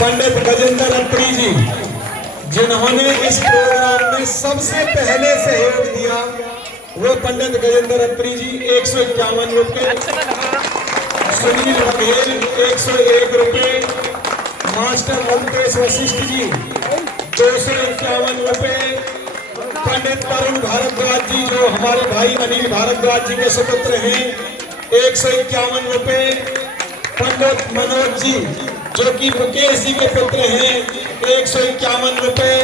पंडित गजेंद्र अत्री जी, जिन्होंने इस प्रोग्राम में सबसे पहले सहयोग दिया, वो पंडित गजेंद्र अत्री जी 151 रुपए, सुनील बघेल 101 रुपए, मास्टर लंकेश वशिष्ठ जी 251 रुपए, पंडित तरुण भारद्वाज जी जो हमारे भाई अनिल भारद्वाज जी के सुपुत्र हैं 151 रुपए, पंडित मनोज जी जो कि मुकेश जी के पुत्र हैं 151 रुपए,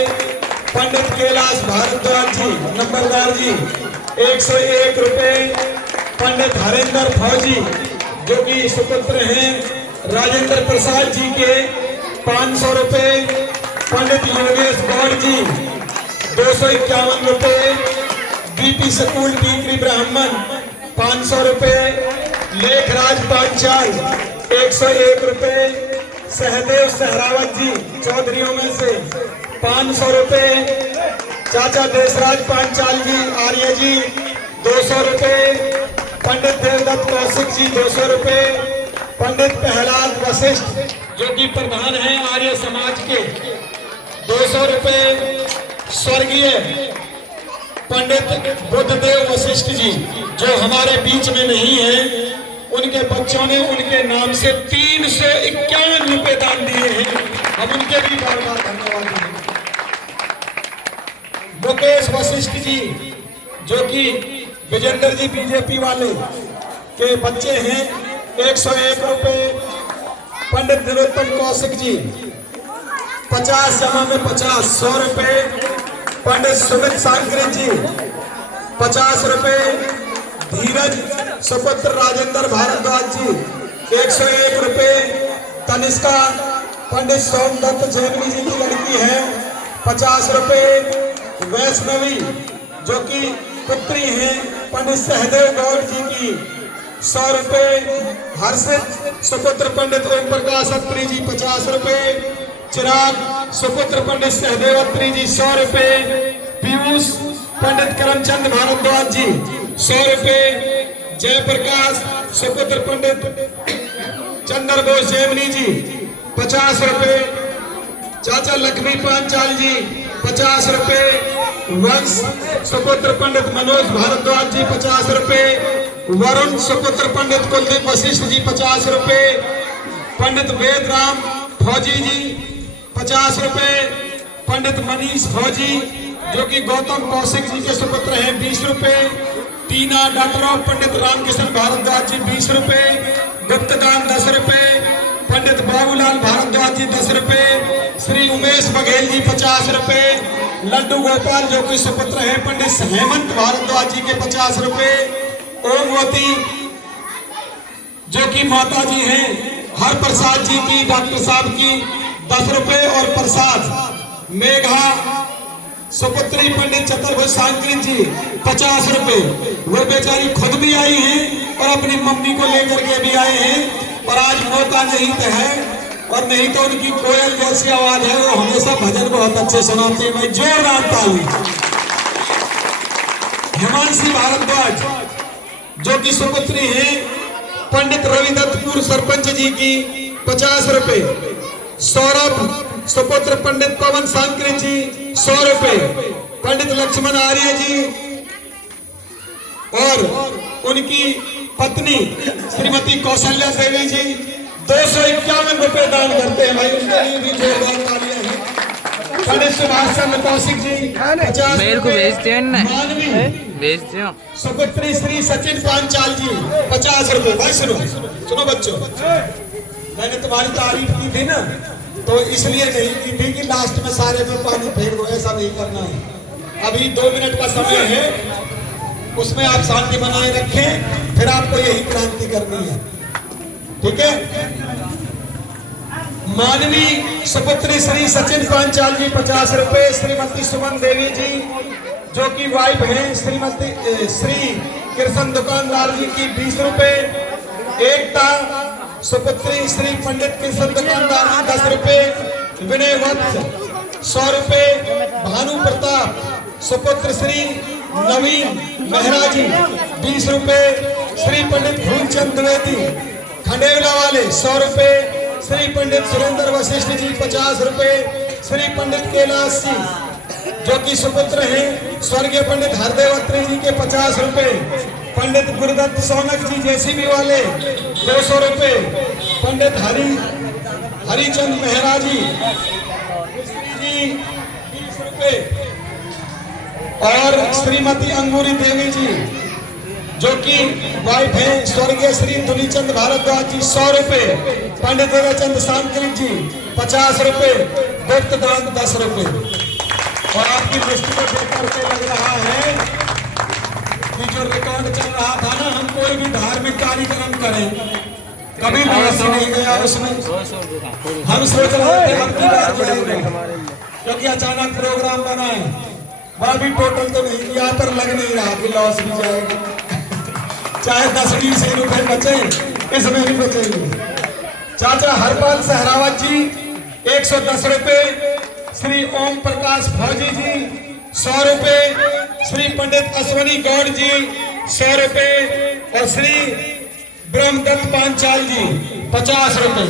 पंडित कैलाश भारद्वाज जी नंबरदार जी 101 रुपए, पंडित हरेंद्र फौजी जो कि सुपुत्र हैं राजेंद्र प्रसाद जी के 500 रुपए, पंडित योगेश गौड़ जी 251 रुपए, बीपी स्कूल टीकरी ब्राह्मण 500 रुपए, लेखराज पांचाल 101 रुपए, सहदेव सहरावत जी चौधरियों में से 500 रुपए, चाचा देशराज पांचाल जी आर्य जी 200 रुपए, पंडित देवदत्त कौशिक जी 200 रुपए, पंडित प्रहलाद वशिष्ठ जो कि प्रधान हैं आर्य समाज के 200 रुपए, स्वर्गीय पंडित बुद्धदेव वशिष्ठ जी जो हमारे बीच में नहीं है, उनके बच्चों ने उनके नाम से 351 रुपए दान दिए हैं, हम उनके भी बार बार धन्यवाद देंगे। मुकेश वशिष्ठ जी जो कि विजेंद्र जी बीजेपी वाले के बच्चे हैं 101 रुपए, पंडित निरुत्तम कौशिक जी 50 जमा में 50 100 रुपए, पंडित सुमित सांकरे जी 50 रुपए, धीरज सुपुत्र राजेंद्र भारद्वाज जी 101 रुपए, तनिष्का पंडित सोमदत्त जैमिनी जी की लड़की है 50 रुपए, वैष्णवी जो कि पुत्री हैं पंडित सहदेव गौड़ जी की 100 रुपए, हर्षित सुपुत्र पंडित ओम प्रकाश अत्री जी 50 रुपए, चिराग सुपुत्र पंडित सहदेव अत्री जी 100 रुपए, पीयूष पंडित करमचंद भारद्वाज जी 100 रुपए, जयप्रकाश सुपुत्र पंडित चंद्र बोस जैमिनी जी 50 रुपए, चाचा लक्ष्मी पांचाल जी 50 रुपए, वंश सुपुत्र पंडित मनोज भारद्वाज जी 50 रुपए, वरुण सुपुत्र पंडित कुलदीप वशिष्ठ जी 50 रुपए, पंडित वेदराम फौजी जी 50 रुपए, पंडित मनीष फौजी जो कि गौतम कौशिक जी के सुपुत्र हैं 20 रुपए, टीना डॉक्टर पंडित रामकिशन भारद्वाज जी 20 रुपए, गुप्तदान 10 रुपए, पंडित बाबूलाल भारद्वाज जी 10 रुपए, श्री उमेश बघेल जी 50 रुपए, लड्डू गोपाल जो कि सुपुत्र हैं पंडित हेमंत भारद्वाज जी के 50 रुपए, ओमवती जो कि माता जी हैं हर प्रसाद जी की डॉक्टर साहब की 10 रुपए, और प्रसाद मेघा सुपुत्री पंडित चतुर्भुज सांकरी जी 50 रुपए, वो बेचारी खुद भी आई हैं और अपनी मम्मी को लेकर के भी आए हैं, और आज मौका नहीं तो है, और नहीं तो उनकी कोयल जैसी आवाज है, वो हमेशा भजन बहुत अच्छे सुनाते हैं, मैं जोरदार ताली। हिमांशी भारद्वाज जो कि सुपुत्री हैं पंडित रविदत्तपुर सरपंच जी की 50 रुपए, सौरभ सुपुत्र पंडित पवन सांकरे जी 100 रुपए, पंडित लक्ष्मण आर्य जी और उनकी पत्नी श्रीमती कौशल्या देवी जी 251 रुपए दान करते हैं, भाई उनके लिए भी जोरदार तालियां हैं। पंडित सुभाष चंद्र कौशिक जी 50 मेरे को भेजते हैं ना, मानवी भेजते हो सुपुत्री श्री सचिन पांचाल जी 50 रुपए। भाई सुनो सुनो बच्चों, मैंने तुम्हारी तारीफ की थी ना, तो इसलिए नहीं की थी कि लास्ट में सारे में पानी फेर दो, ऐसा नहीं करना है। अभी 2 मिनट का समय है, उसमें आप शांति बनाए रखें, फिर आपको यही क्रांति करनी है, ठीक है। मानवी सुपुत्री श्री सचिन पांचाल जी 50 रुपए, श्रीमती सुमन देवी जी जो कि वाइफ हैं श्रीमती श्री कृष्ण दुकानदार जी की 20 रुपए, एकता सुपुत्री श्री पंडित कृष्ण दुकानदार जी 10 रुपए, विनय वत्स 100 रुपए, भानु प्रताप सुपुत्र श्री नवीन मेहरा जी 20 रुपए, श्री पंडित भूलचंद द्विवेदी खंडेवला वाले 100 रुपए, श्री पंडित सुरेंद्र वशिष्ठ जी 50 रुपए, श्री पंडित कैलाश जी जो कि सुपुत्र हैं स्वर्गीय पंडित हरदेव अत्री जी के 50 रुपए, पंडित गुरुदत्त सोनक जी जेसीबी वाले 200 रुपए, पंडित हरिचंद मेहरा जी 20 रुपए और श्रीमती अंगूरी देवी जी जो कि वाइफ है स्वर्गीय श्री दुलीचंद भारद्वाज जी 100 रुपए, पंडित चंद सांकृत जी 50 रुपए, गुप्त दान 10 रुपए। और आपकी लिस्ट को देख करके लग रहा है कि जो रिकॉर्ड चल रहा था ना, हम कोई भी धार्मिक कार्यक्रम करें कभी लॉस नहीं गया उसमें। हम सोच रहे थे अब की बार जाएगा क्योंकि अचानक प्रोग्राम बना है, वह भी टोटल तो नहीं, यहाँ पर लग नहीं रहा कि लॉस भी जाएगा। चाहे 10-20 रुपए बचे इसमें भी बचेंगे। चाचा हरपाल सहरावत जी 110 रुपए, श्री ओम प्रकाश फौजी जी 100 रुपए, श्री पंडित अश्वनी गौड़ जी 100 रुपए और श्री ब्रह्मदत्त पांचाल जी 50 रुपए।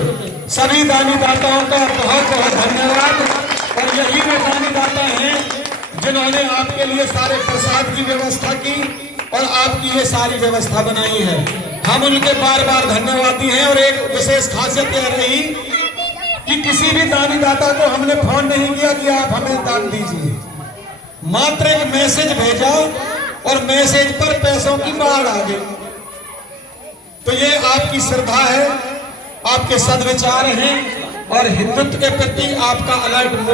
सभी दानी दाताओं का बहुत बहुत धन्यवाद। और यही वे दानी दाता हैं जिन्होंने आपके लिए सारे प्रसाद की व्यवस्था की और आपकी ये सारी व्यवस्था बनाई है। हम उनके बार बार धन्यवादी हैं। और एक विशेष खासियत यह रही कि किसी भी दानी दाता को हमने फोन नहीं किया कि आप हमें दान दीजिए, मात्र एक मैसेज भेजा और मैसेज पर पैसों की बाढ़ आ गई। तो ये आपकी श्रद्धा है, आपके सद्विचार हैं और हिंदुत्व के प्रति आपका अलर्ट मोड